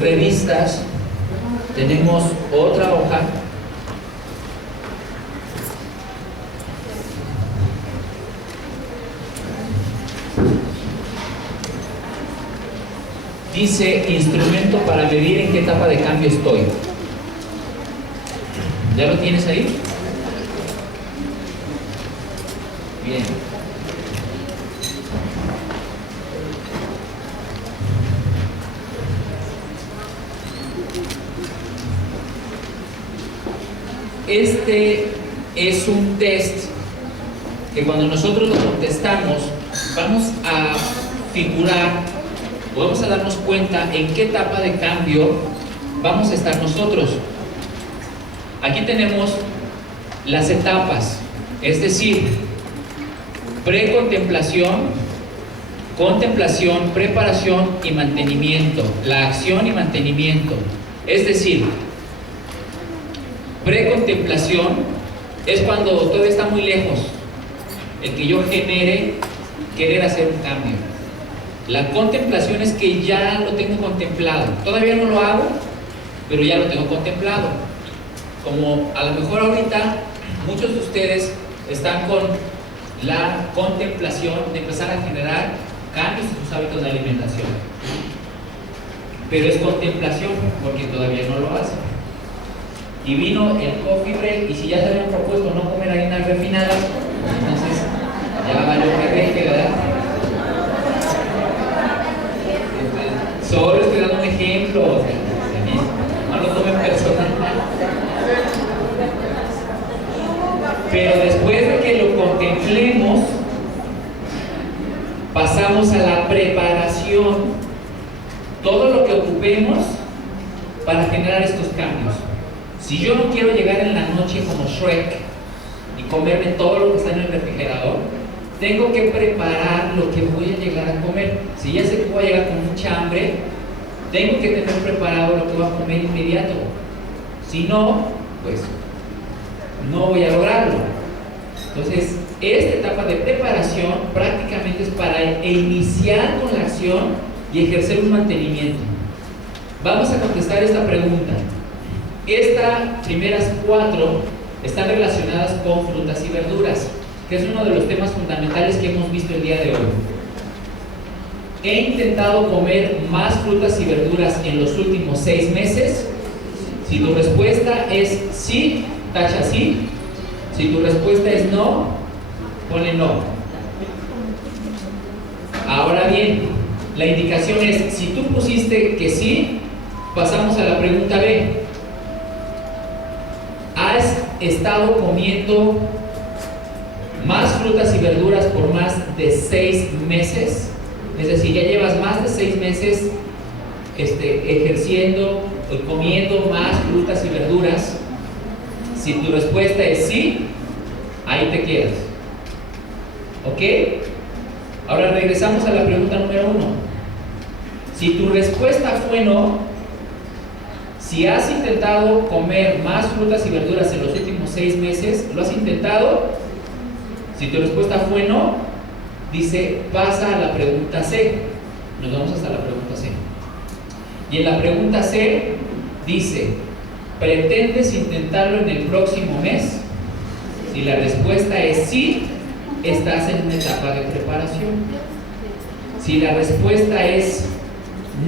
revistas tenemos otra hoja dice instrumento para medir en qué etapa de cambio estoy. ¿Ya lo tienes ahí? Bien. Este es un test que cuando nosotros lo contestamos vamos a figurar, vamos a darnos cuenta en qué etapa de cambio vamos a estar nosotros. Aquí tenemos las etapas, es decir, precontemplación, contemplación, preparación y mantenimiento, la acción y mantenimiento. Es decir, precontemplación es cuando todo está muy lejos, el que yo genere querer hacer un cambio. La contemplación es que ya lo tengo contemplado, todavía no lo hago, pero ya lo tengo contemplado. Como a lo mejor ahorita muchos de ustedes están con la contemplación de empezar a generar cambios en sus hábitos de alimentación, pero es contemplación porque todavía no lo hacen. Y vino el coffee break, y si ya se habían propuesto no comer harinas refinadas, entonces ya valió que ¿verdad? Solo estoy dando un ejemplo, o sea, no lo tomen personal. Pero después de que lo contemplemos, pasamos a la preparación, todo lo que ocupemos para generar estos cambios. Si yo no quiero llegar en la noche como Shrek y comerme todo lo que está en el refrigerador, tengo que preparar lo que voy a llegar a comer. Si ya sé que voy a llegar con mucha hambre, tengo que tener preparado lo que voy a comer inmediato. Si no, pues no voy a lograrlo. Entonces, esta etapa de preparación prácticamente es para iniciar con la acción y ejercer un mantenimiento. Vamos a contestar esta pregunta. Estas primeras 4 están relacionadas con frutas y verduras, que es uno de los temas fundamentales que hemos visto el día de hoy. ¿He intentado comer más frutas y verduras en los últimos 6 meses? Si tu respuesta es sí, tacha sí. Si tu respuesta es no, ponle no. Ahora bien, la indicación es, si tú pusiste que sí, pasamos a la pregunta B. ¿Has estado comiendo más frutas y verduras por más de 6 meses? Es decir, ya llevas más de 6 meses ejerciendo o comiendo más frutas y verduras. Si tu respuesta es sí, ahí te quedas. ¿Ok? Ahora regresamos a la pregunta número 1. Si tu respuesta fue no, si has intentado comer más frutas y verduras en los últimos 6 meses, ¿lo has intentado? Si tu respuesta fue no, dice, pasa a la pregunta C. Nos vamos hasta la pregunta C. Y en la pregunta C dice, ¿pretendes intentarlo en el próximo mes? Si la respuesta es sí, estás en una etapa de preparación. Si la respuesta es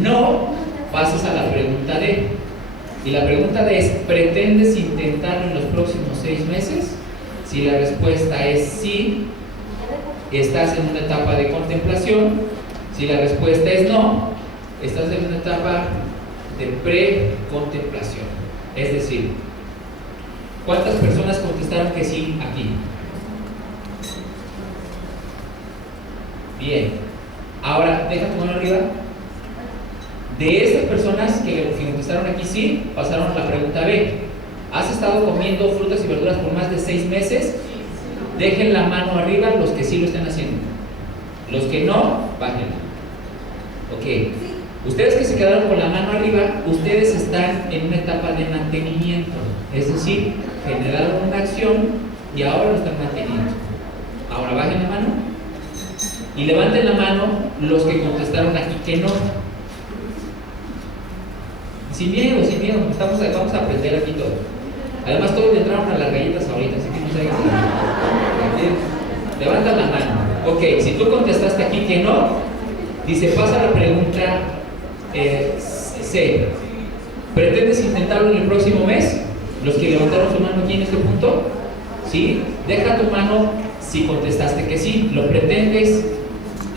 no, pasas a la pregunta D. Y la pregunta D es, ¿pretendes intentarlo en los próximos 6 meses? Si la respuesta es sí, estás en una etapa de contemplación. Si la respuesta es no, estás en una etapa de pre-contemplación. Es decir, ¿cuántas personas contestaron que sí aquí? Bien. Ahora, deja tu mano arriba. De estas personas que contestaron aquí sí, pasaron a la pregunta B. ¿Has estado comiendo frutas y verduras por más de 6 meses? Dejen la mano arriba los que sí lo están haciendo. Los que no, bájenla. Ok. Ustedes que se quedaron con la mano arriba, ustedes están en una etapa de mantenimiento. Es decir, generaron una acción y ahora lo están manteniendo. Ahora bajen la mano y levanten la mano los que contestaron aquí que no. Sin miedo, vamos a aprender aquí todo. Además, todos entraron a las galletas ahorita, así que no se hagan. Levanta la mano. Ok, si tú contestaste aquí que no, dice, pasa la pregunta C. ¿Pretendes intentarlo en el próximo mes? Los que levantaron su mano aquí en este punto, ¿sí? Deja tu mano si contestaste que sí. ¿Lo pretendes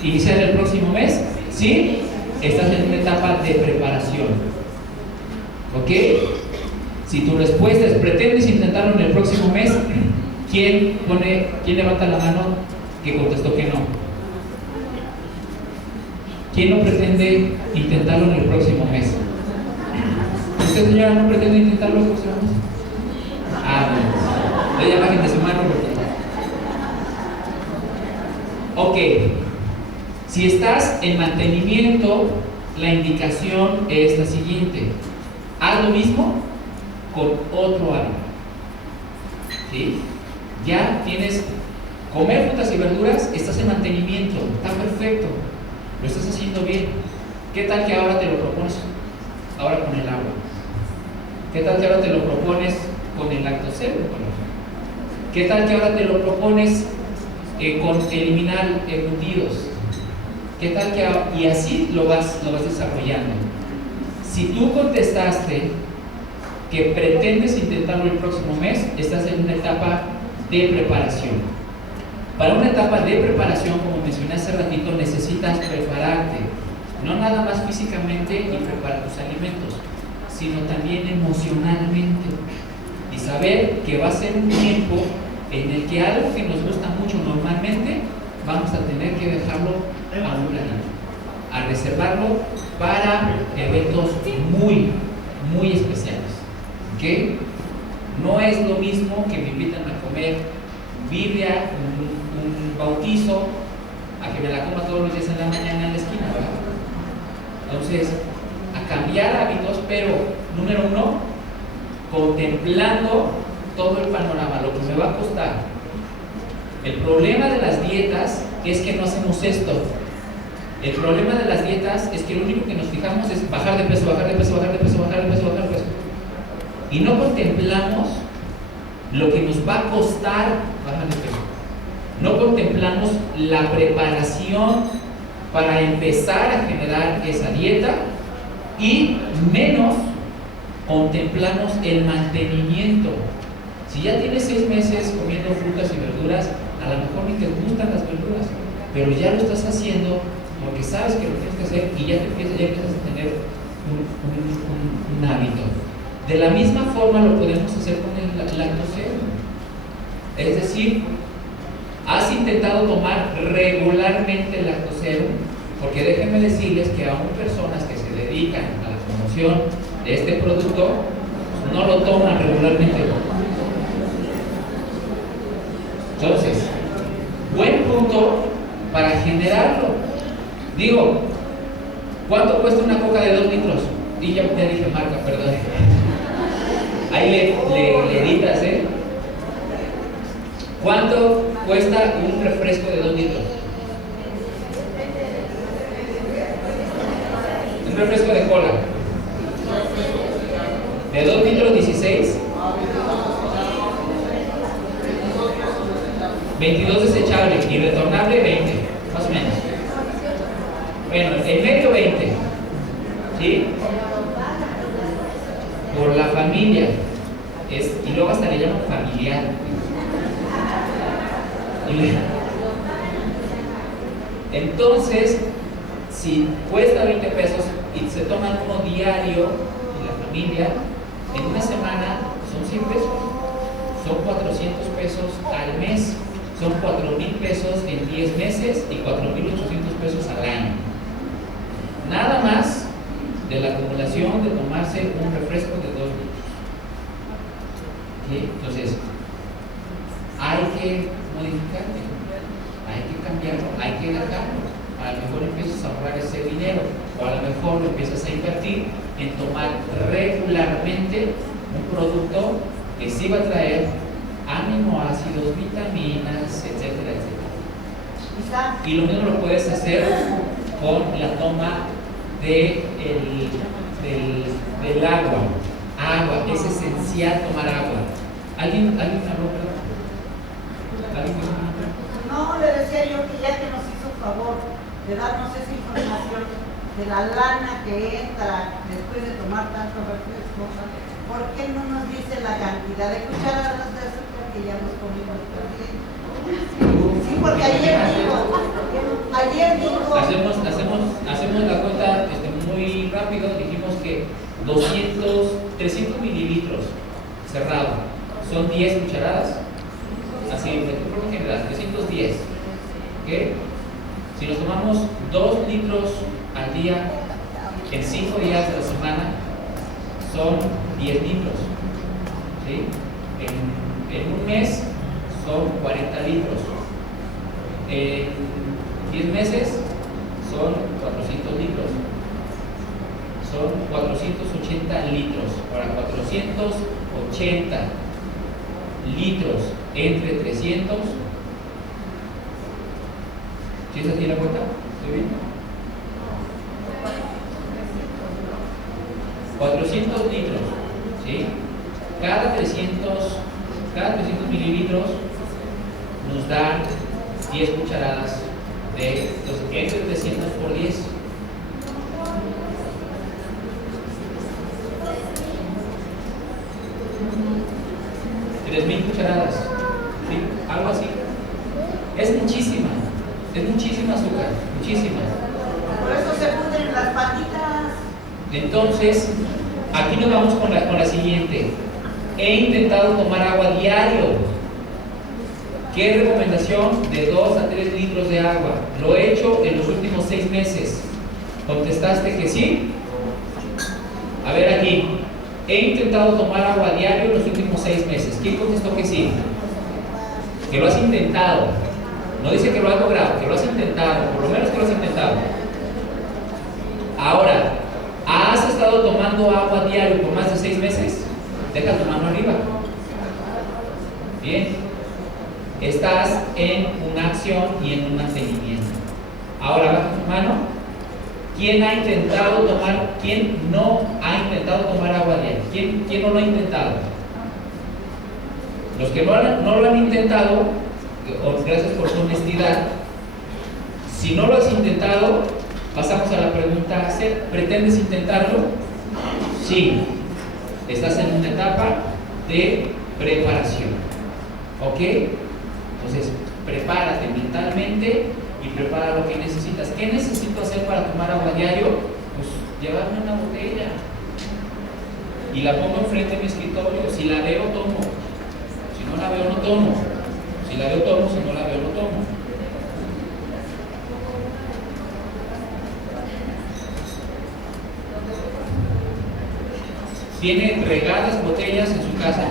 iniciar el próximo mes? ¿Sí? Estás en una etapa de preparación. ¿Ok? Si tu respuesta es ¿pretendes intentarlo en el próximo mes? ¿Quién levanta la mano que contestó que no? ¿Quién no pretende intentarlo en el próximo mes? ¿Usted, señora, no pretende intentarlo en el próximo mes? Bueno. Ella bajen de su mano. Ok. Si estás en mantenimiento, la indicación es la siguiente. Haz lo mismo con otro hábito. ¿Sí? Ya tienes comer frutas y verduras, estás en mantenimiento, está perfecto, lo estás haciendo bien. ¿Qué tal que ahora te lo propones ahora con el agua? ¿Qué tal que ahora te lo propones con el lactocero? ¿Qué tal que ahora te lo propones con eliminar embutidos? ¿Qué tal que y así lo vas desarrollando? Si tú contestaste que pretendes intentarlo el próximo mes, estás en una etapa de preparación. Para una etapa de preparación, como mencioné hace ratito, necesitas prepararte, no nada más físicamente y preparar tus alimentos, sino también emocionalmente, y saber que va a ser un tiempo en el que algo que nos gusta mucho normalmente vamos a tener que dejarlo a un ladito, a reservarlo para eventos muy, muy especiales. ¿Ok? No es lo mismo que me invitan a comer Biblia, un bautizo, a que me la coma todos los días en la mañana en la esquina, ¿verdad? Entonces, a cambiar hábitos, pero número uno, contemplando todo el panorama, lo que me va a costar. El problema de las dietas es que no hacemos esto. El problema de las dietas es que lo único que nos fijamos es bajar de peso, bajar de peso, bajar de peso, bajar de peso, bajar de peso. Y no contemplamos lo que nos va a costar bajar de peso. No contemplamos la preparación para empezar a generar esa dieta, y menos contemplamos el mantenimiento. Si ya tienes 6 meses comiendo frutas y verduras, a lo mejor ni te gustan las verduras, pero ya lo estás haciendo porque sabes que lo tienes que hacer y ya empiezas a tener un hábito. De la misma forma lo podemos hacer con el lactocero. Es decir, has intentado tomar regularmente el lactocero, porque déjenme decirles que aún personas que se dedican a la promoción de este producto no lo toman regularmente. Entonces, buen punto para generarlo. Digo, ¿cuánto cuesta una coca de 2 litros? Y ya dije marca, perdón. Ahí le editas, ¿eh? ¿Cuánto cuesta un refresco de 2 litros? Un refresco de cola. De 2 litros 16. 22 desechable y retornable 20, más o menos. Bueno, en medio 20. ¿Sí? Por la familia. Y luego hasta le llaman familiar. Entonces, si cuesta 20 pesos y se toman uno diario en la familia, en una semana son 100 pesos. Son 400 pesos al mes. Son 4,000 pesos en 10 meses y 4,800 pesos al año. Nada más de la acumulación de tomarse un refresco de 2 litros. ¿Sí? Entonces, hay que modificarlo, hay que cambiarlo, hay que dejarlo. A lo mejor empiezas a ahorrar ese dinero, o a lo mejor empiezas a invertir en tomar regularmente un producto que sí va a traer aminoácidos, vitaminas, etcétera, etcétera. Y lo mismo lo puedes hacer con la toma del del agua. Agua, es esencial tomar agua. ¿Alguien habló, perdón? ¿Alguien dijo? No, le decía yo que ya que nos hizo favor de darnos esa información de la lana que entra después de tomar tanto refresco, ¿por qué no nos dice la cantidad de cucharadas de azúcar que ya nos comimos también? Sí, porque ayer dijo. Hacemos la cuenta muy rápido. Dijimos que 300 mililitros cerrado son 10 cucharadas. Así, por lo general, 310. ¿Ok? Si nos tomamos 2 litros al día en 5 días de la semana, son 10 litros. ¿Sí? En un mes son 40 litros. En 10 meses son 400 litros. Son 480 litros. Ahora, 480 litros entre 300. ¿Sí es aquí la cuenta? ¿Estoy bien? 400 litros. ¿Sí? Cada 300 mililitros nos dan 10 cucharadas de entre 300 por 10. $3,000 cucharadas, ¿sí? Algo así. Es muchísima azúcar, muchísima. Por eso se pudren las patitas. Entonces, aquí nos vamos con la siguiente. He intentado tomar agua diario. ¿Qué recomendación? De 2 a 3 litros de agua. Lo he hecho en los últimos 6 meses. ¿Contestaste que sí? A ver aquí. He intentado tomar agua diario en los últimos 6 meses. ¿Quién contestó que sí? Que lo has intentado. No dice que lo has logrado, que lo has intentado. Por lo menos que lo has intentado. Ahora, ¿has estado tomando agua diario por más de 6 meses? Deja tu mano arriba. Bien. Estás en una acción y en un mantenimiento. Ahora baja tu mano. ¿Quién no ha intentado tomar agua diaria? ¿Quién no lo ha intentado? Los que no lo han intentado, gracias por su honestidad. Si no lo has intentado, pasamos a la pregunta C. ¿Pretendes intentarlo? Sí. Estás en una etapa de preparación. ¿Ok? Entonces, prepárate mentalmente y prepara lo que necesitas. ¿Qué necesito hacer para tomar agua diario? Pues llevarme una botella y la pongo enfrente de mi escritorio. Si la veo, tomo. Si no la veo, no tomo. Si la veo, tomo. Si no la veo, no tomo. Tiene regadas botellas en su casa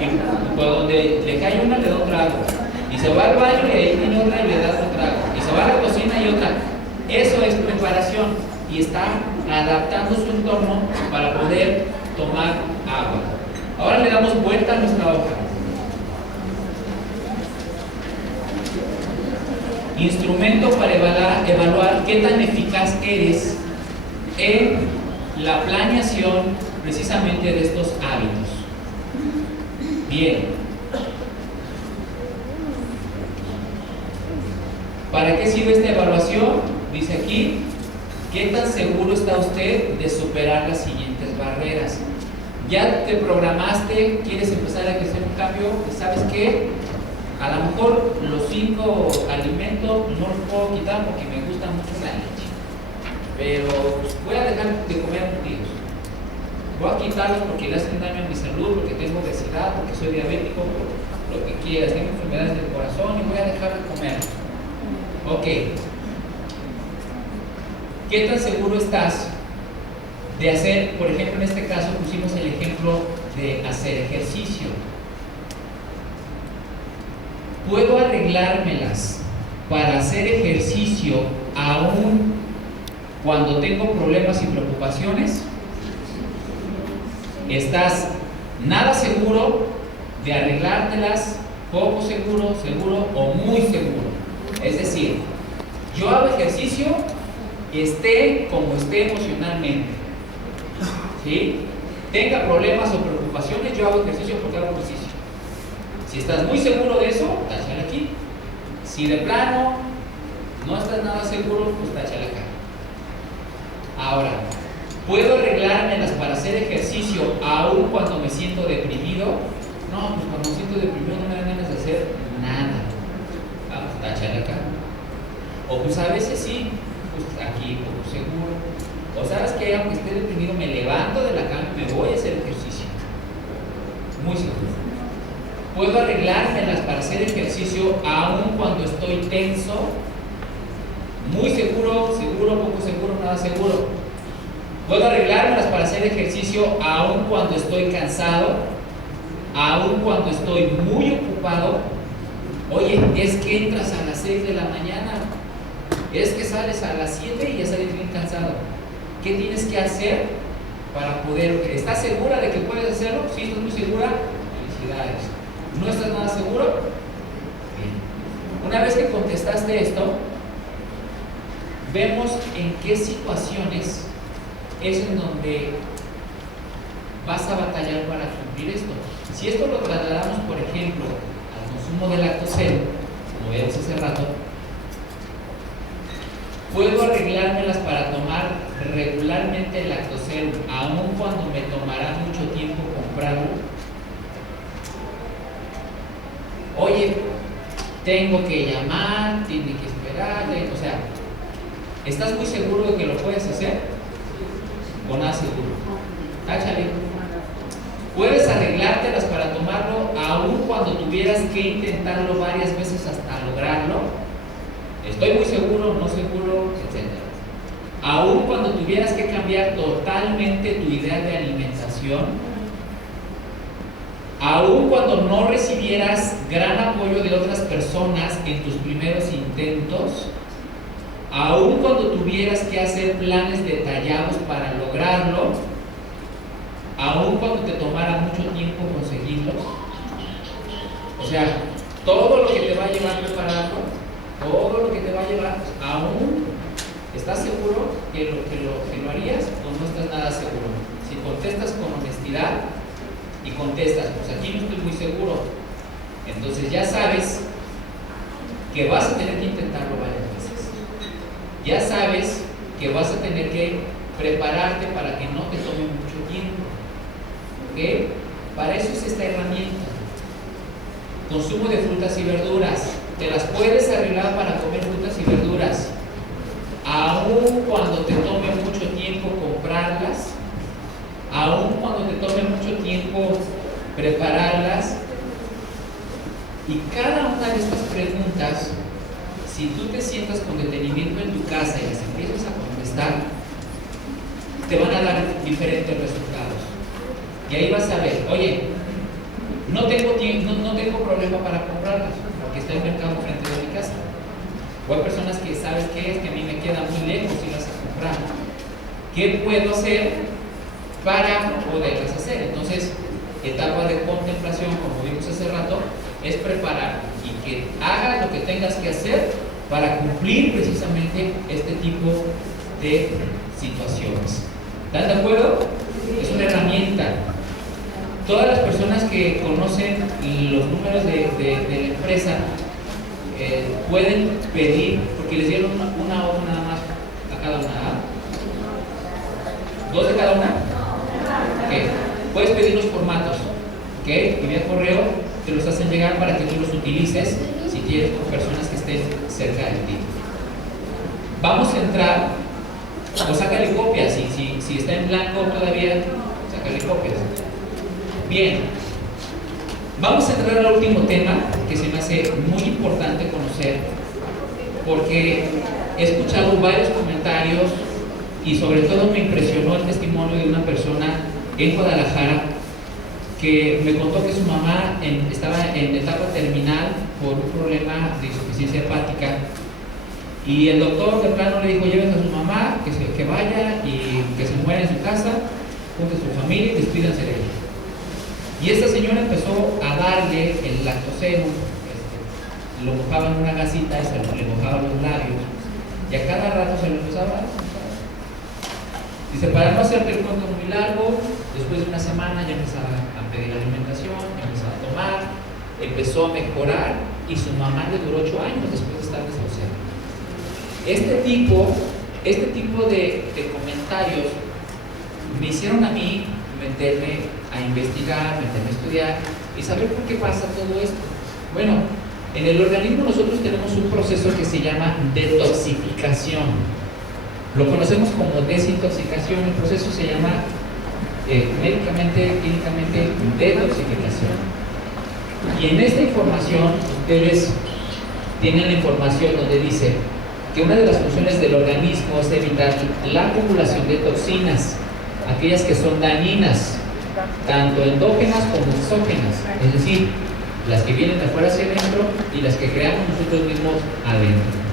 y donde le cae una le da un trago. Y se va al baño y ahí tiene otra y le da otro trago. Y se va a la cocina y otra. Eso es preparación. Y está adaptando su entorno para poder tomar agua. Ahora le damos vuelta a nuestra hoja. Instrumento para evaluar qué tan eficaz eres en la planeación precisamente de estos hábitos. Bien. ¿Para qué sirve esta evaluación? Dice aquí, ¿qué tan seguro está usted de superar las siguientes barreras? Ya te programaste, quieres empezar a hacer un cambio, ¿sabes qué? A lo mejor los 5 alimentos no los puedo quitar porque me gusta mucho la leche, pero voy a dejar de comer embutidos. Voy a quitarlos porque le hacen daño a mi salud, porque tengo obesidad, porque soy diabético, por lo que quieras, tengo enfermedades del corazón y voy a dejar de comer. Ok. ¿Qué tan seguro estás de hacer, por ejemplo, en este caso pusimos el ejemplo de hacer ejercicio? ¿Puedo arreglármelas para hacer ejercicio aún cuando tengo problemas y preocupaciones? ¿Estás nada seguro de arreglártelas, poco seguro, seguro o muy seguro? Es decir, yo hago ejercicio, esté como esté emocionalmente. ¿sí? Tenga problemas o preocupaciones, yo hago ejercicio porque hago ejercicio. Si estás muy seguro de eso, táchale aquí. Si de plano no estás nada seguro, pues táchale acá. Ahora, ¿puedo arreglármelas para hacer ejercicio aún cuando me siento deprimido? No, pues cuando me siento deprimido no me dan ganas de hacer nada. Vamos, táchale acá. O pues a veces sí, pues aquí, poco seguro. O sabes que aunque esté deprimido, me levanto de la cama y me voy a hacer ejercicio. Muy seguro. ¿Puedo arreglármelas para hacer ejercicio aún cuando estoy tenso? Muy seguro, seguro, poco seguro, nada seguro. ¿Puedo arreglármelas para hacer ejercicio aún cuando estoy cansado? Aún cuando estoy muy ocupado. Oye, es que entras a las 6 de la mañana, es que sales a las 7 y ya sales bien cansado. ¿Qué tienes que hacer para poder? ¿Estás segura de que puedes hacerlo? Sí, estás muy segura. Felicidades. ¿No estás nada seguro? Bien. Una vez que contestaste esto, vemos en qué situaciones es en donde vas a batallar para cumplir esto. Si esto lo trasladamos, por ejemplo, al consumo de lactocel, como vimos hace rato, ¿puedo arreglármelas para tomar regularmente el lactocel, aun cuando me tomará mucho tiempo comprarlo? Oye, tengo que llamar, tiene que esperar, o sea, ¿estás muy seguro de que lo puedes hacer? ¿O nada seguro? Táchale. ¿Puedes arreglártelas para tomarlo aun cuando tuvieras que intentarlo varias veces hasta lograrlo? Estoy muy seguro, no seguro, etc. Aun cuando tuvieras que cambiar totalmente tu idea de alimentación, aun cuando no recibieras gran apoyo de otras personas en tus primeros intentos, aun cuando tuvieras que hacer planes detallados para lograrlo, aun cuando te tomara mucho tiempo conseguirlos. O sea, todo lo que te va a llevar a prepararlo, todo lo que te va a llevar, aún ¿estás seguro que lo harías o no estás nada seguro? Si contestas con honestidad y contestas, pues aquí no estoy muy seguro, entonces ya sabes que vas a tener que intentarlo varias veces. Ya sabes que vas a tener que prepararte para que no te tome mucho tiempo. ¿Ok? Para eso es esta herramienta. Consumo de frutas y verduras. Te las puedes arreglar para comer frutas y verduras, aun cuando te tome mucho tiempo comprarlas, aun cuando te tome mucho tiempo prepararlas. Y cada una de estas preguntas, si tú te sientas con detenimiento en tu casa y las empiezas a contestar, te van a dar diferentes resultados. Y ahí vas a ver, oye, no tengo problema para comprarlas, porque está el mercado frente de mi casa. O hay personas que sabes qué es, que a mí me queda muy lejos irlas a comprar. ¿Qué puedo hacer para poderlas hacer? Entonces, etapa de contemplación, como vimos hace rato, es preparar y que hagas lo que tengas que hacer para cumplir precisamente este tipo de situaciones. ¿Están de acuerdo? Es una herramienta. Todas las personas que conocen los números de la empresa pueden pedir, porque les dieron una hoja nada más a cada una. ¿Dos de cada una? Okay. Puedes pedir los formatos, ¿ok? Y vía correo te los hacen llegar para que tú los utilices si tienes con personas que estén cerca de ti. Vamos a entrar, o sácale copias, si está en blanco todavía, sácale copias. Bien, vamos a entrar al último tema que se me hace muy importante conocer, porque he escuchado varios comentarios y sobre todo me impresionó el testimonio de una persona en Guadalajara que me contó que su mamá estaba en etapa terminal por un problema de insuficiencia hepática y el doctor de plano le dijo: llévense a su mamá, que vaya y que se muera en su casa, junto a su familia y despídanse de ella. Y esta señora empezó a darle el lactoceno, lo mojaba en una gasita y le mojaba los labios y a cada rato se lo empezaba a dar. Dice, para no hacerte el cuento muy largo, después de una semana ya empezaba a pedir alimentación, empezaba a tomar, empezó a mejorar y su mamá le duró 8 años después de estar desahuciada. Este tipo de comentarios me hicieron a mí meterme a investigar, meterme a estudiar y saber por qué pasa todo esto. Bueno, en el organismo nosotros tenemos un proceso que se llama detoxificación. Lo conocemos como desintoxicación, el proceso se llama médicamente, clínicamente, detoxificación. Y en esta información, ustedes tienen la información donde dice que una de las funciones del organismo es evitar la acumulación de toxinas, aquellas que son dañinas, tanto endógenas como exógenas, es decir, las que vienen de afuera hacia adentro y las que creamos nosotros mismos adentro.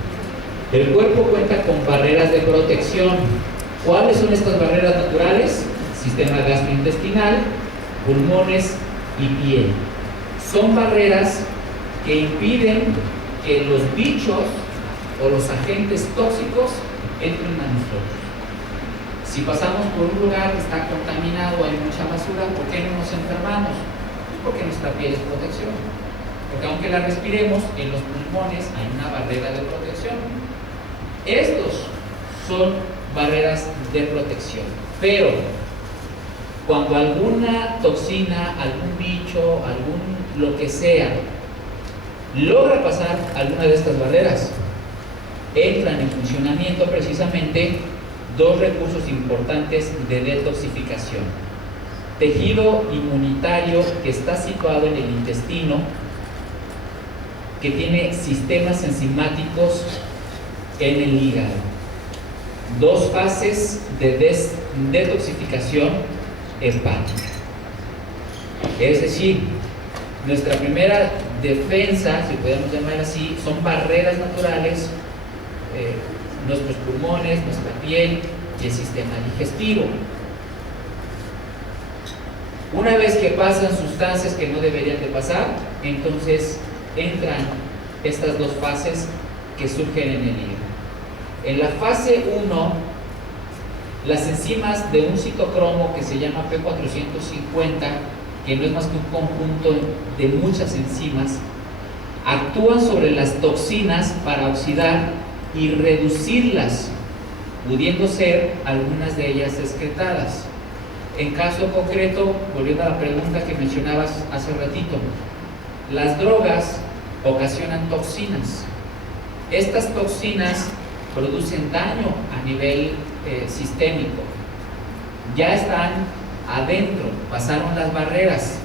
El cuerpo cuenta con barreras de protección. ¿Cuáles son estas barreras naturales? Sistema gastrointestinal, pulmones y piel. Son barreras que impiden que los bichos o los agentes tóxicos entren a nosotros. Si pasamos por un lugar que está contaminado, hay mucha basura, ¿por qué no nos enfermamos? Porque nuestra piel es protección. Porque aunque la respiremos, en los pulmones hay una barrera de protección. Estos son barreras de protección. Pero cuando alguna toxina, algún bicho, lo que sea, logra pasar alguna de estas barreras, entran en funcionamiento precisamente dos recursos importantes de detoxificación. Tejido inmunitario que está situado en el intestino, que tiene sistemas enzimáticos en el hígado. Dos fases de detoxificación hepática. Es decir, nuestra primera defensa, si podemos llamar así, son barreras naturales, nuestros pulmones, nuestra piel y el sistema digestivo. Una vez que pasan sustancias que no deberían de pasar, entonces entran estas dos fases que surgen en el hígado. En la fase 1, las enzimas de un citocromo que se llama P450, que no es más que un conjunto de muchas enzimas, actúan sobre las toxinas para oxidar y reducirlas, pudiendo ser algunas de ellas excretadas. En caso concreto, volviendo a la pregunta que mencionabas hace ratito, las drogas ocasionan toxinas. Estas toxinas producen daño a nivel sistémico. Ya están adentro, pasaron las barreras.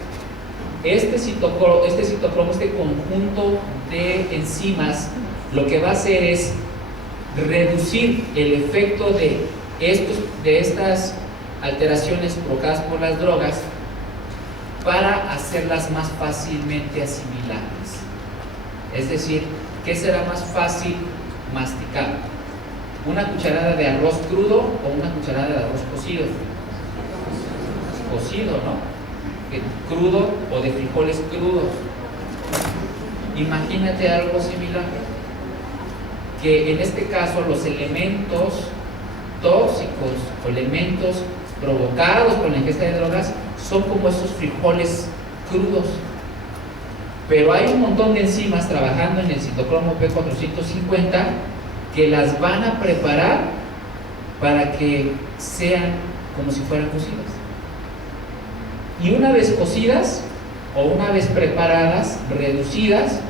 Este citocromo, este conjunto de enzimas, lo que va a hacer es reducir el efecto de estas alteraciones provocadas por las drogas para hacerlas más fácilmente asimilables. Es decir, ¿qué será más fácil masticar? ¿Una cucharada de arroz crudo o una cucharada de arroz cocido? Cocido, ¿no? Crudo o de frijoles crudos. Imagínate algo similar, que en este caso los elementos tóxicos o elementos provocados por la ingesta de drogas son como esos frijoles crudos. Pero hay un montón de enzimas trabajando en el citocromo P450 que las van a preparar para que sean como si fueran cocidas. Y una vez cocidas o una vez preparadas, reducidas,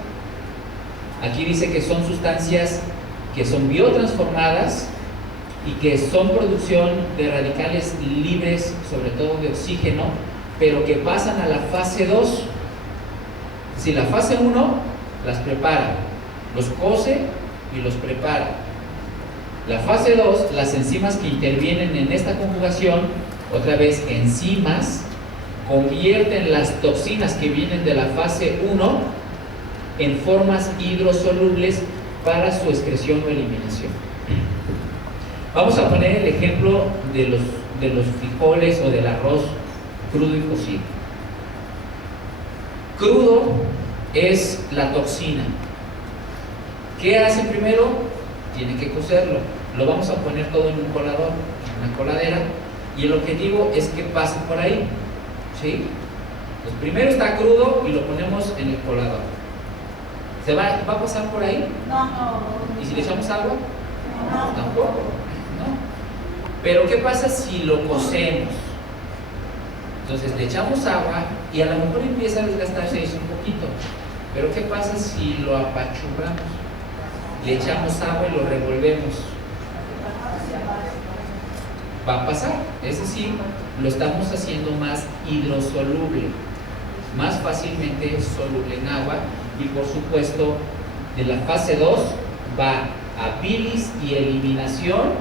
aquí dice que son sustancias que son biotransformadas y que son producción de radicales libres, sobre todo de oxígeno, pero que pasan a la fase 2. Si la fase 1 las prepara, los cose y los prepara. La fase 2, las enzimas que intervienen en esta conjugación, otra vez enzimas, convierten las toxinas que vienen de la fase 1 en formas hidrosolubles para su excreción o eliminación. Vamos a poner el ejemplo de los frijoles o del arroz crudo y cocido. Crudo es la toxina. ¿Qué hace primero? Tiene que cocerlo. Lo vamos a poner todo en un colador. una coladera, y el objetivo es que pase por ahí, ¿sí? Pues primero está crudo y lo ponemos en el colador. ¿Va a pasar por ahí? No. ¿Y si le echamos agua? No. Tampoco, ¿no? Pero ¿qué pasa si lo cocemos? Entonces le echamos agua y a lo mejor empieza a desgastarse eso un poquito. Pero ¿qué pasa si lo apachurramos? Le echamos agua y lo revolvemos. Va a pasar, es decir, lo estamos haciendo más hidrosoluble, más fácilmente soluble en agua, y por supuesto de la fase 2 va a bilis y eliminación,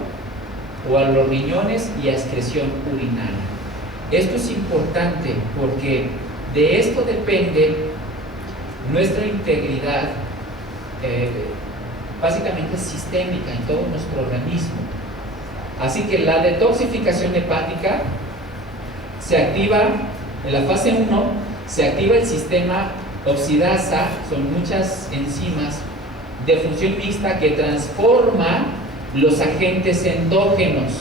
o a los riñones y a excreción urinaria. Esto es importante porque de esto depende nuestra integridad, básicamente sistémica en todo nuestro organismo. Así que la detoxificación hepática se activa en la fase 1, se activa el sistema oxidasa, son muchas enzimas de función mixta que transforma los agentes endógenos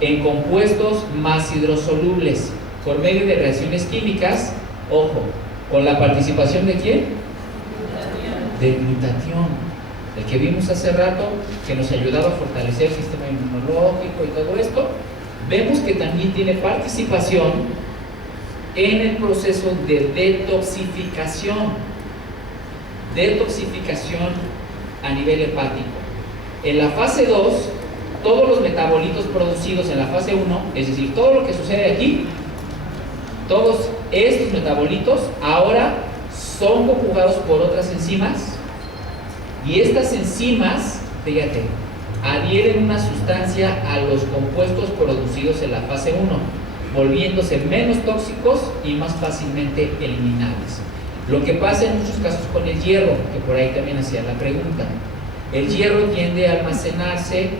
en compuestos más hidrosolubles por medio de reacciones químicas, ojo, con la participación de ¿quién? Del glutatión, el que vimos hace rato, que nos ayudaba a fortalecer el sistema inmunológico y todo esto. Vemos que también tiene participación en el proceso de detoxificación a nivel hepático. En la fase 2, todos los metabolitos producidos en la fase 1, es decir, todo lo que sucede aquí, todos estos metabolitos ahora son conjugados por otras enzimas, y estas enzimas, fíjate, adhieren una sustancia a los compuestos producidos en la fase 1, volviéndose menos tóxicos y más fácilmente eliminables. Lo que pasa en muchos casos con el hierro, que por ahí también hacía la pregunta. El hierro tiende a almacenarse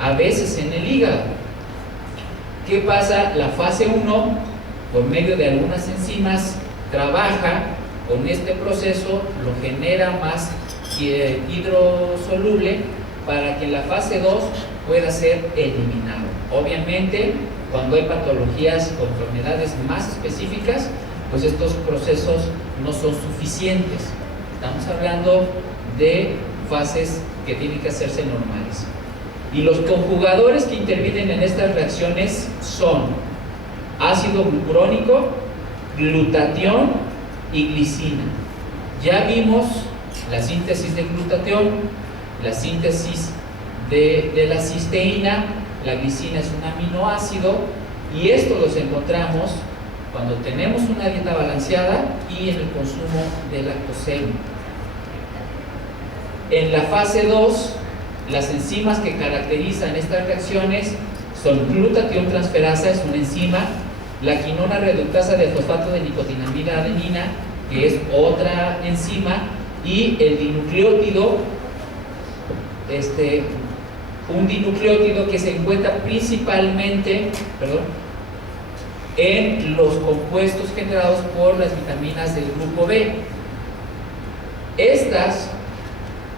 a veces en el hígado. ¿Qué pasa? La fase 1, por medio de algunas enzimas, trabaja con este proceso, lo genera más hidrosoluble para que en la fase 2 pueda ser eliminado. Obviamente, cuando hay patologías o enfermedades más específicas, pues estos procesos no son suficientes. Estamos hablando de fases que tienen que hacerse normales. Y los conjugadores que intervienen en estas reacciones son ácido glucurónico, glutatión y glicina. Ya vimos la síntesis del glutatión, la síntesis de la cisteína. La glicina es un aminoácido, y esto los encontramos cuando tenemos una dieta balanceada y en el consumo de lactosemia. En la fase 2, las enzimas que caracterizan estas reacciones son glutatión transferasa, es una enzima, la quinona reductasa de fosfato de nicotinamida adenina, que es otra enzima, y el dinucleótido, un dinucleótido que se encuentra principalmente, en los compuestos generados por las vitaminas del grupo B. Estas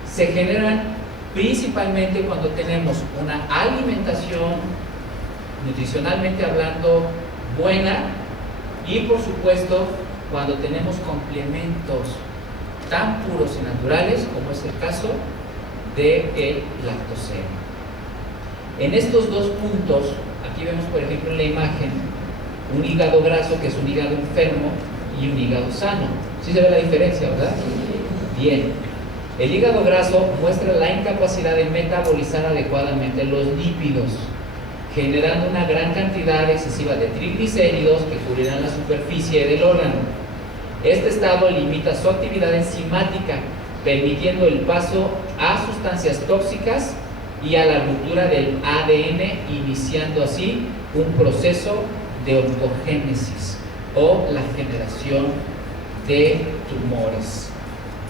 se generan principalmente cuando tenemos una alimentación, nutricionalmente hablando, buena, y por supuesto cuando tenemos complementos tan puros y naturales como es el caso del lactosemia. En estos dos puntos, aquí vemos por ejemplo en la imagen un hígado graso, que es un hígado enfermo, y un hígado sano. ¿Sí se ve la diferencia, verdad? Bien. El hígado graso muestra la incapacidad de metabolizar adecuadamente los lípidos, generando una gran cantidad excesiva de triglicéridos que cubrirán la superficie del órgano. Este estado limita su actividad enzimática, permitiendo el paso a sustancias tóxicas y a la ruptura del ADN, iniciando así un proceso de oncogénesis o la generación de tumores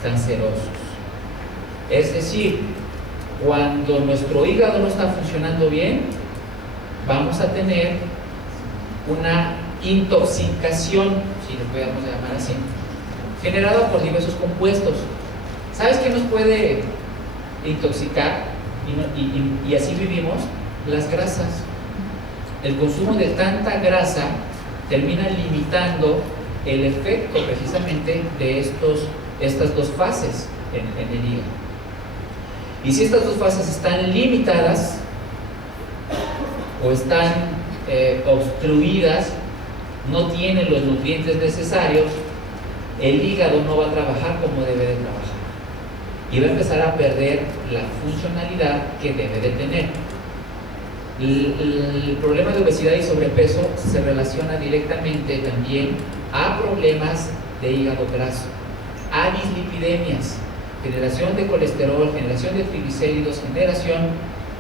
cancerosos. Es decir, cuando nuestro hígado no está funcionando bien, vamos a tener una intoxicación, si lo podemos llamar así, generada por diversos compuestos. ¿Sabes qué nos puede intoxicar? Y así vivimos: las grasas. el consumo de tanta grasa termina limitando el efecto precisamente de estas dos fases en el hígado. Y si estas dos fases están limitadas o están obstruidas, no tienen los nutrientes necesarios, el hígado no va a trabajar como debe de trabajar y va a empezar a perder la funcionalidad que debe de tener. El problema de obesidad y sobrepeso se relaciona directamente también a problemas de hígado graso, a dislipidemias, generación de colesterol, generación de triglicéridos, generación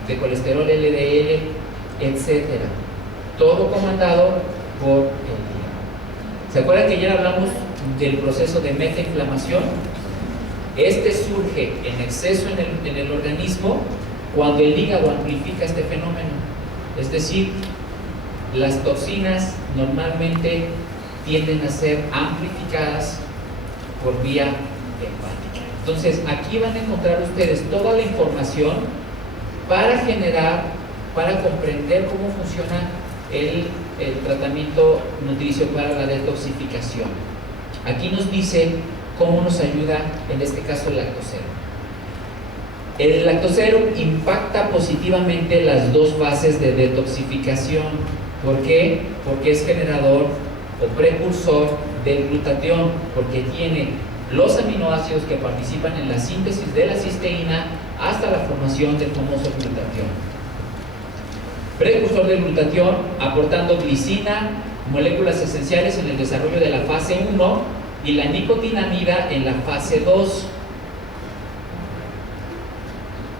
de colesterol LDL, etcétera. Todo comandado por el hígado. ¿Se acuerdan que ayer hablamos del proceso de metainflamación? Este surge en exceso en el organismo cuando el hígado amplifica este fenómeno. Es decir, las toxinas normalmente tienden a ser amplificadas por vía hepática. Entonces, aquí van a encontrar ustedes toda la información para comprender cómo funciona el tratamiento nutricio para la detoxificación. Aquí nos dice cómo nos ayuda, en este caso, el lactoserum. El lactoserum impacta positivamente las dos fases de detoxificación. ¿Por qué? Porque es generador o precursor del glutatión, porque tiene los aminoácidos que participan en la síntesis de la cisteína hasta la formación del famoso glutatión. Precursor del glutatión, aportando glicina, moléculas esenciales en el desarrollo de la fase 1 y la nicotinamida en la fase 2.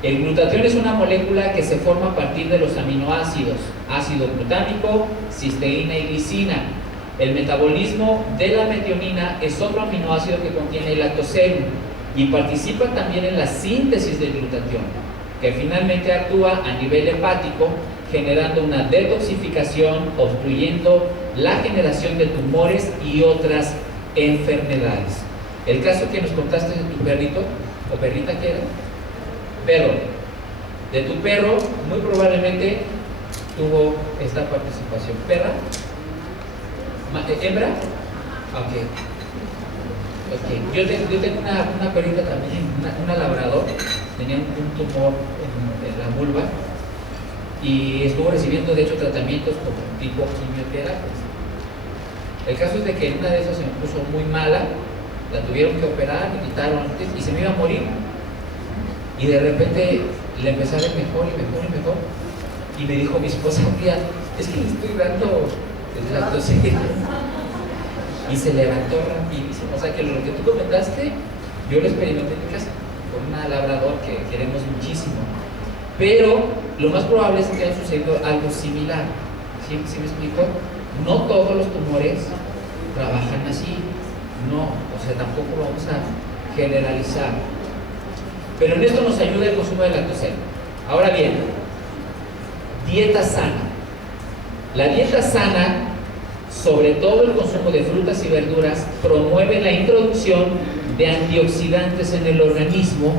El glutatión es una molécula que se forma a partir de los aminoácidos ácido glutámico, cisteína y glicina. El metabolismo de la metionina es otro aminoácido que contiene el lactoserum y participa también en la síntesis del glutatión, que finalmente actúa a nivel hepático, generando una detoxificación, obstruyendo la generación de tumores y otras enfermedades. El caso que nos contaste de tu perrito, o perrita que era, perro, de tu perro, muy probablemente tuvo esta participación. ¿Perra? ¿Hembra? Ok. Yo tengo una perrita también, una labrador, tenía un tumor en la vulva y estuvo recibiendo de hecho tratamientos como tipo quimioterapia. El caso es de que una de esas se me puso muy mala, la tuvieron que operar, me quitaron antes y se me iba a morir. Y de repente le empecé a ver mejor y mejor y mejor. Y me dijo mi esposa un día, es que le estoy dando el lactoserum. Y se levantó rapidísimo. O sea que lo que tú comentaste, yo lo experimenté en mi casa con una labrador que queremos muchísimo. Pero lo más probable es que haya sucedido algo similar. ¿Sí me explico? No todos los tumores trabajan así. No, o sea, tampoco vamos a generalizar. Pero en esto nos ayuda el consumo de lactoserum. Ahora bien, dieta sana. La dieta sana, sobre todo el consumo de frutas y verduras, promueve la introducción de antioxidantes en el organismo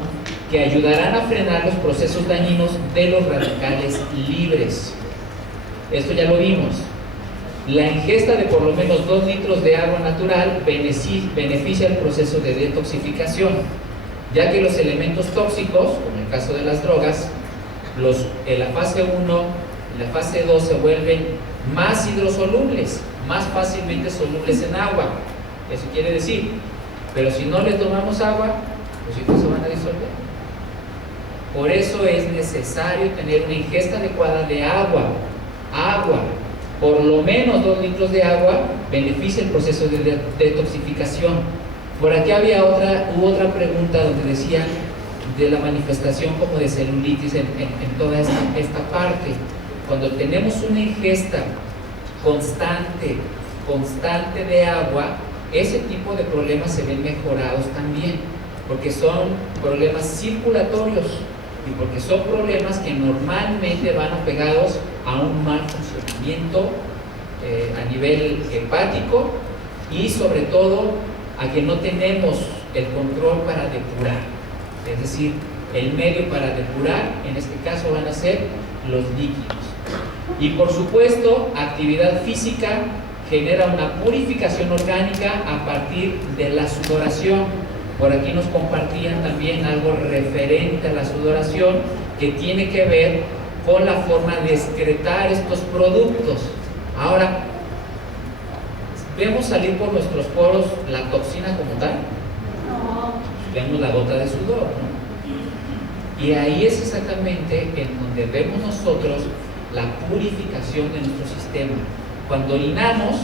que ayudarán a frenar los procesos dañinos de los radicales libres. Esto ya lo vimos. La ingesta de por lo menos 2 litros de agua natural beneficia el proceso de detoxificación, ya que los elementos tóxicos, como en el caso de las drogas, en la fase 1 y la fase 2 se vuelven más hidrosolubles, más fácilmente solubles en agua. Eso quiere decir, pero si no les tomamos agua, pues sí se van a disolver. Por eso es necesario tener una ingesta adecuada de agua. Por lo menos 2 litros de agua beneficia el proceso de detoxificación. Por aquí hubo otra pregunta donde decía de la manifestación como de celulitis en toda esta parte. Cuando tenemos una ingesta constante de agua, ese tipo de problemas se ven mejorados también, porque son problemas circulatorios y porque son problemas que normalmente van apegados a un mal funcionamiento a nivel hepático y sobre todo a que no tenemos el control para depurar. Es decir, el medio para depurar en este caso van a ser los líquidos. Y por supuesto, actividad física genera una purificación orgánica a partir de la sudoración. Por aquí nos compartían también algo referente a la sudoración que tiene que ver con la forma de excretar estos productos. Ahora, ¿vemos salir por nuestros poros la toxina como tal? No. Vemos la gota de sudor, ¿no? Y ahí es exactamente en donde vemos nosotros la purificación de nuestro sistema. Cuando orinamos,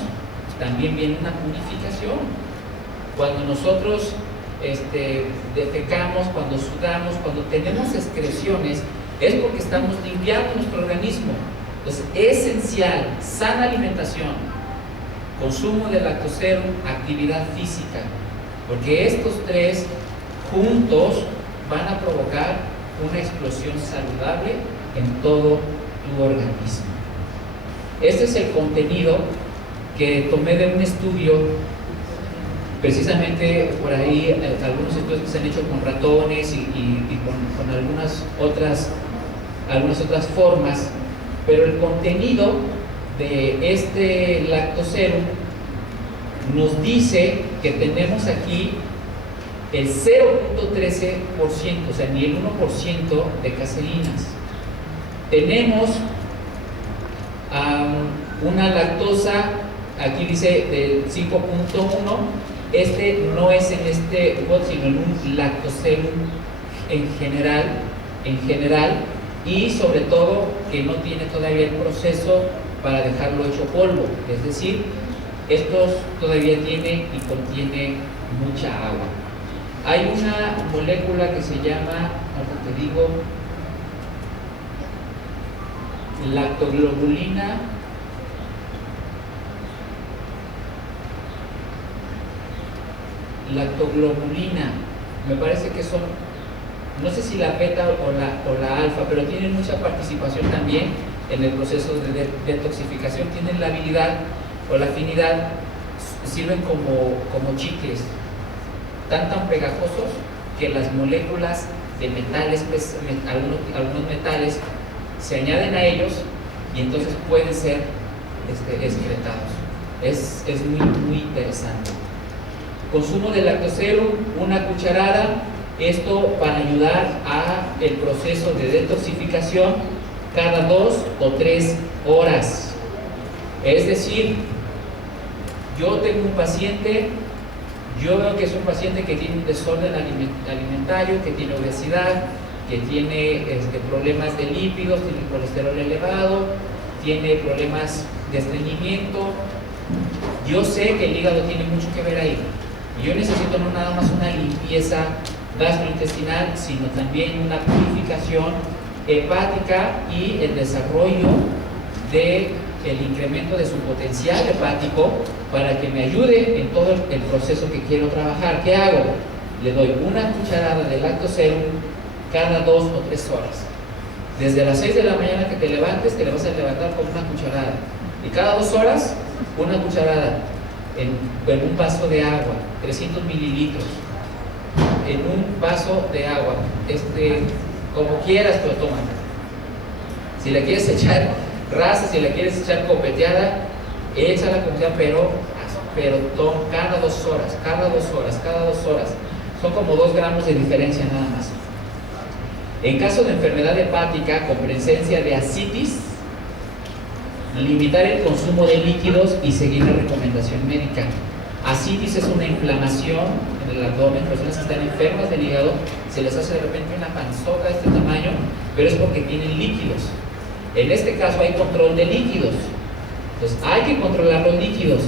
también viene una purificación. Cuando nosotros defecamos, cuando sudamos, cuando tenemos excreciones, es porque estamos limpiando nuestro organismo. Entonces, es esencial, sana alimentación, consumo de lactoserum, actividad física, porque estos tres juntos van a provocar una explosión saludable en todo tu organismo. Este es el contenido que tomé de un estudio, precisamente por ahí, algunos estudios que se han hecho con ratones y con algunas otras formas, pero el contenido de este lactoserum nos dice que tenemos aquí el 0.13%, o sea, ni el 1% de caseínas. Tenemos una lactosa, aquí dice del 5.1, no es en este bot, sino en un lactoserum en general, y sobre todo que no tiene todavía el proceso para dejarlo hecho polvo, es decir, estos todavía tiene y contiene mucha agua. Hay una molécula que se llama, ahora te digo, lactoglobulina. Lactoglobulina, me parece que son, no sé si la beta o la alfa, pero tienen mucha participación también en el proceso de detoxificación. Tienen la habilidad o la afinidad, sirven como chicles, tan pegajosos que las moléculas de metales, algunos metales, se añaden a ellos y entonces pueden ser excretados. Es muy interesante. Consumo de lactoserum, una cucharada, esto para ayudar a el proceso de detoxificación cada 2 o 3 horas. Es decir, yo tengo un paciente, yo veo que es un paciente que tiene un desorden alimentario, que tiene obesidad, que tiene problemas de lípidos, tiene colesterol elevado, tiene problemas de estreñimiento. Yo sé que el hígado tiene mucho que ver ahí. Yo necesito no nada más una limpieza gastrointestinal, sino también una purificación hepática y el desarrollo del incremento de su potencial hepático para que me ayude en todo el proceso que quiero trabajar. ¿Qué hago? Le doy una cucharada de lactoserum cada 2 o 3 horas. Desde las 6 de la mañana que te levantes, te le vas a levantar con una cucharada. Y cada 2 horas, una cucharada en un vaso de agua, 300 mililitros. En un vaso de agua, como quieras, pero toma. Si la quieres echar rasa, si la quieres echar copeteada, échala como sea, pero toma cada 2 horas, cada 2 horas. Son como 2 gramos de diferencia nada más. En caso de enfermedad hepática con presencia de ascitis, limitar el consumo de líquidos y seguir la recomendación médica. Ascitis es una inflamación en el abdomen, personas que están enfermas del hígado, se les hace de repente una panzota de este tamaño, pero es porque tienen líquidos. En este caso hay control de líquidos, entonces hay que controlar los líquidos.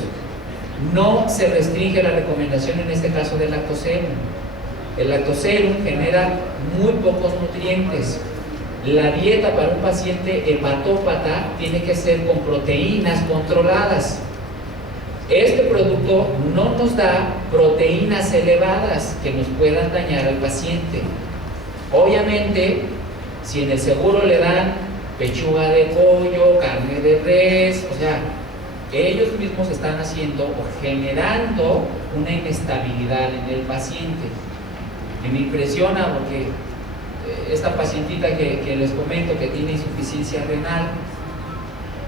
No se restringe la recomendación en este caso del lactoserum. El lactoserum genera muy pocos nutrientes. La dieta para un paciente hepatópata tiene que ser con proteínas controladas. Este producto no nos da proteínas elevadas que nos puedan dañar al paciente. Obviamente, si en el seguro le dan pechuga de pollo, carne de res, o sea, ellos mismos están haciendo o generando una inestabilidad en el paciente. Y me impresiona porque esta pacientita que les comento que tiene insuficiencia renal,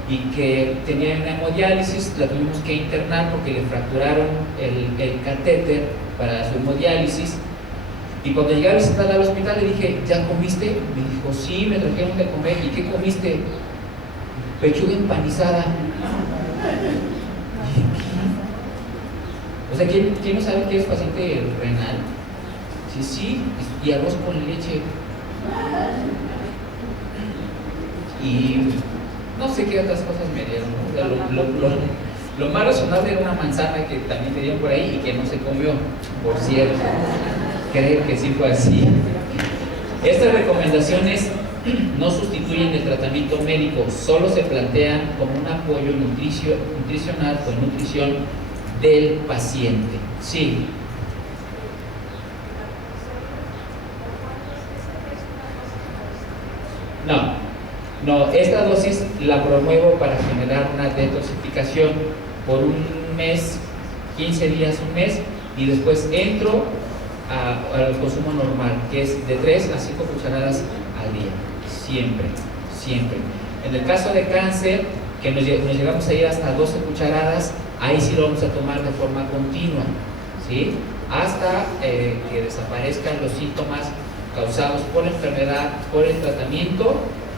y que tenía una hemodiálisis, la tuvimos que internar porque le fracturaron el catéter para su hemodiálisis. Y cuando llegué a visitarla al hospital le dije, ¿ya comiste? Me dijo, sí, me trajeron de comer. ¿Y qué comiste? Pechuga empanizada. Dije, ¿qué? O sea, ¿quién no sabe que es paciente renal? Sí, y arroz con leche. Y no sé qué otras cosas me dieron, ¿no? O sea, lo más razonable era una manzana que también te dieron por ahí y que no se comió, por cierto. Creo que sí fue así. Estas recomendaciones no sustituyen el tratamiento médico, solo se plantean como un apoyo nutricional o nutrición del paciente. Sí. No, esta dosis la promuevo para generar una detoxificación por un mes, 15 días, un mes, y después entro al consumo normal, que es de 3 a 5 cucharadas al día, siempre. En el caso de cáncer, que nos llegamos a ir hasta 12 cucharadas, ahí sí lo vamos a tomar de forma continua, ¿sí? Hasta que desaparezcan los síntomas causados por la enfermedad, por el tratamiento,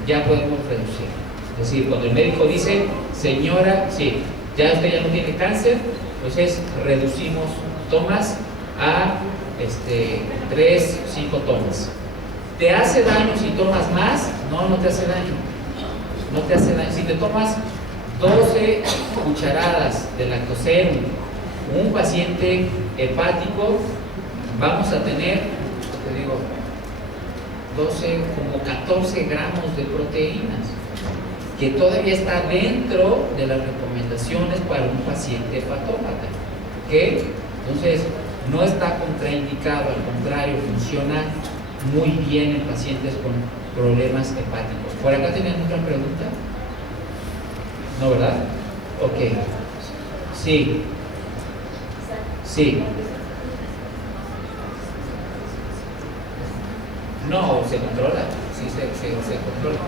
ya podemos reducir. Es decir, cuando el médico dice, señora, sí, ya usted ya no tiene cáncer, entonces reducimos tomas a 3, 5 tomas. ¿Te hace daño si tomas más? No te hace daño. No te hace daño. Si te tomas 12 cucharadas de lactoserum, un paciente hepático, vamos a tener, te digo, 12, como 14 gramos de proteínas, que todavía está dentro de las recomendaciones para un paciente hepatópata. ¿Ok? Entonces, no está contraindicado, al contrario, funciona muy bien en pacientes con problemas hepáticos. ¿Por acá tenían otra pregunta? ¿No, verdad? Ok. Sí. No, se controla, sí se controla.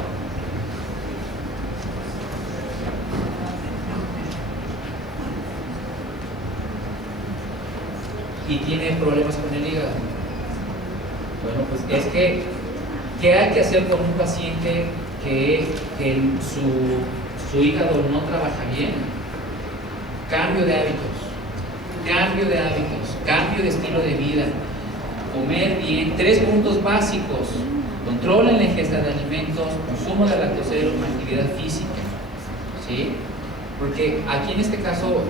Y tiene problemas con el hígado. Bueno, pues es que, ¿qué hay que hacer con un paciente que su hígado no trabaja bien? Cambio de hábitos, cambio de estilo de vida. Comer bien, 3 puntos básicos: control en la ingesta de alimentos, consumo de lactoserum, actividad física, ¿sí? Porque aquí en este caso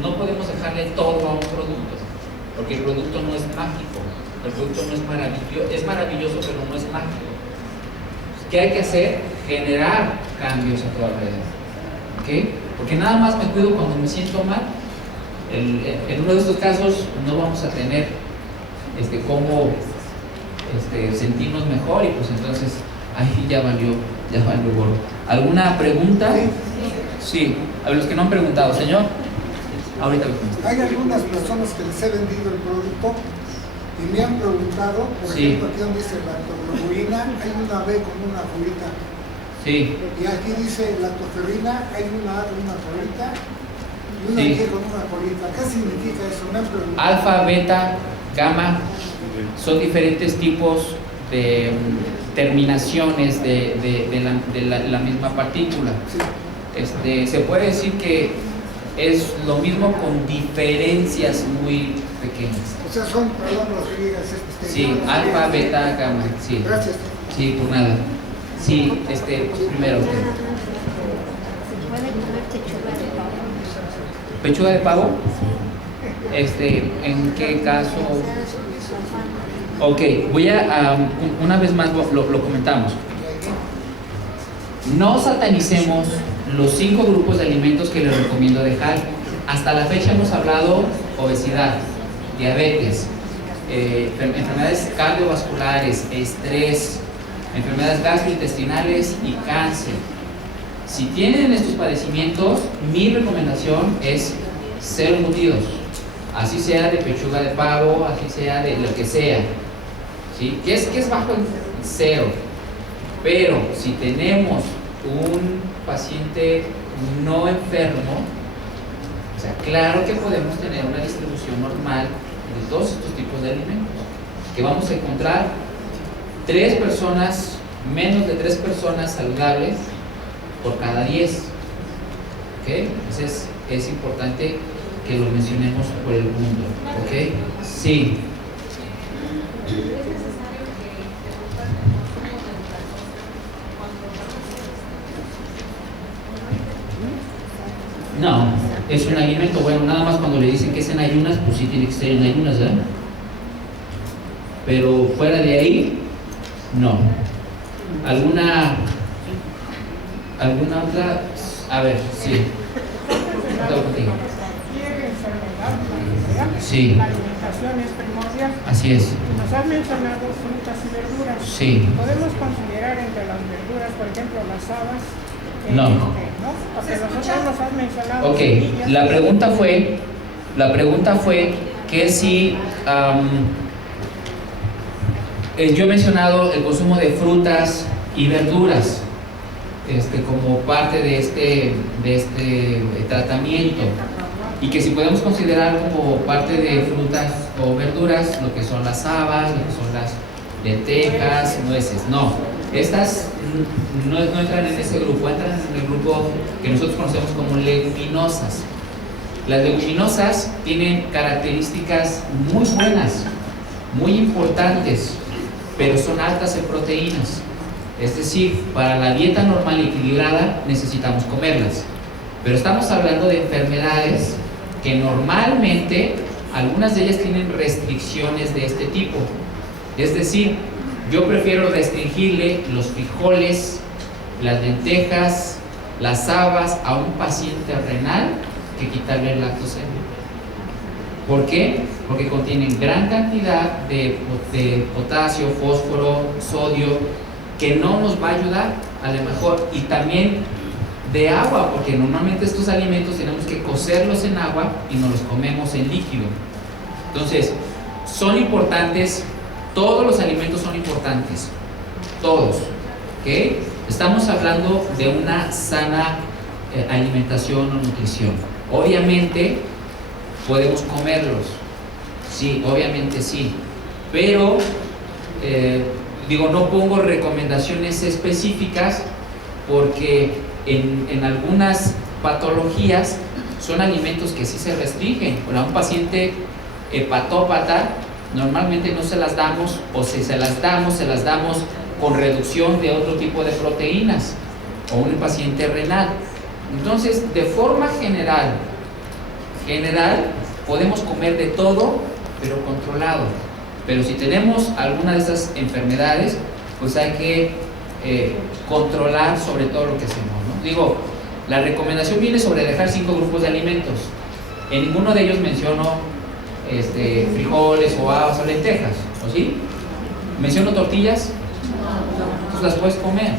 no podemos dejarle todo a un producto, porque el producto no es mágico, el producto no es maravilloso, es maravilloso pero no es mágico. ¿Qué hay que hacer? Generar cambios a tu alrededor, ¿ok? Porque nada más me cuido cuando me siento mal. En uno de estos casos no vamos a tener cómo sentirnos mejor, y pues entonces ahí ya valió gorro. ¿Alguna pregunta? Sí, a los que no han preguntado, señor. Ahorita lo contesto. Hay algunas personas que les he vendido el producto y me han preguntado, por ejemplo, aquí donde dice lactoglobulina, hay una B con una colita. Sí. Y aquí dice lactoferrina, hay una A con una colita y una G con una colita. ¿Qué significa eso? Me han preguntado. Alfa, beta, gamma son diferentes tipos de terminaciones de la misma partícula. Sí. Se puede decir que es lo mismo con diferencias muy pequeñas. O sea, son palabras griegas. Sí, alfa, beta, gamma. Sí. Gracias. Sí, por nada. Sí, primero usted. ¿Pechuga de pavo? ¿En qué caso? Ok, voy una vez más lo comentamos. No satanicemos los 5 grupos de alimentos que les recomiendo dejar. Hasta la fecha hemos hablado obesidad, diabetes, enfermedades cardiovasculares, estrés, enfermedades gastrointestinales y cáncer. Si tienen estos padecimientos, mi recomendación es 0 embutidos, así sea de pechuga de pavo, así sea de lo que sea, ¿sí? ¿Qué es bajo en 0? Pero si tenemos un paciente no enfermo, o sea, claro que podemos tener una distribución normal de todos estos tipos de alimentos, que vamos a encontrar 3 personas, menos de 3 personas saludables por cada 10. ¿Ok? Entonces es importante que lo mencionemos por el mundo. ¿Ok? Sí. ¿Es necesario que reduzcan el consumo de glucosa cuando No, es un alimento, bueno, nada más cuando le dicen que es en ayunas, pues sí tiene que ser en ayunas, ¿verdad? Pero fuera de ahí, no. ¿Alguna otra? A ver, sí. Todo contigo. Cualquier enfermedad, la que sea, Sí. la alimentación es primordial. Así es. Nos has mencionado frutas y verduras. Sí. ¿Podemos considerar entre las verduras, por ejemplo, las habas? No. ¿No? Porque nosotros nos has mencionado. Ok, semillas. la pregunta fue que si yo he mencionado el consumo de frutas y verduras como parte de este tratamiento, y que si podemos considerar como parte de frutas o verduras lo que son las habas, lo que son las lentejas, nueces. No, estas no entran en ese grupo, entran en el grupo que nosotros conocemos como leguminosas. Las leguminosas tienen características muy buenas, muy importantes, pero son altas en proteínas. Es decir, para la dieta normal y equilibrada necesitamos comerlas. Pero estamos hablando de enfermedades que normalmente algunas de ellas tienen restricciones de este tipo. Es decir, yo prefiero restringirle los frijoles, las lentejas, las habas a un paciente renal que quitarle el lactoseno. ¿Por qué? Porque contienen gran cantidad de potasio, fósforo, sodio, que no nos va a ayudar a lo mejor, y también de agua, porque normalmente estos alimentos tenemos que cocerlos en agua y nos los comemos en líquido. Entonces, son importantes, todos los alimentos son importantes, todos, ¿ok? Estamos hablando de una sana alimentación o nutrición. Obviamente podemos comerlos, sí, obviamente sí, pero no pongo recomendaciones específicas porque en algunas patologías son alimentos que sí se restringen. Para un paciente hepatópata normalmente no se las damos, o si se las damos con reducción de otro tipo de proteínas, o un paciente renal. Entonces, de forma general podemos comer de todo, pero controlado. Pero si tenemos alguna de esas enfermedades, pues hay que controlar sobre todo lo que hacemos, ¿no? La recomendación viene sobre dejar 5 grupos de alimentos. En ninguno de ellos menciono frijoles o habas o lentejas, ¿o sí? ¿Menciono tortillas? Pues las puedes comer.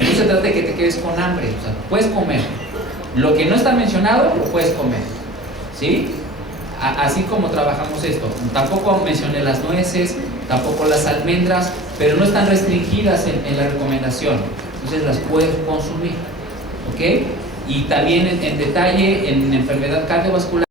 No se trata de que te quedes con hambre, o sea, puedes comer. Lo que no está mencionado, lo puedes comer, ¿sí? Así como trabajamos esto. Tampoco mencioné las nueces, tampoco las almendras, pero no están restringidas en la recomendación. Entonces las puedes consumir, ¿ok? Y también en detalle, en enfermedad cardiovascular,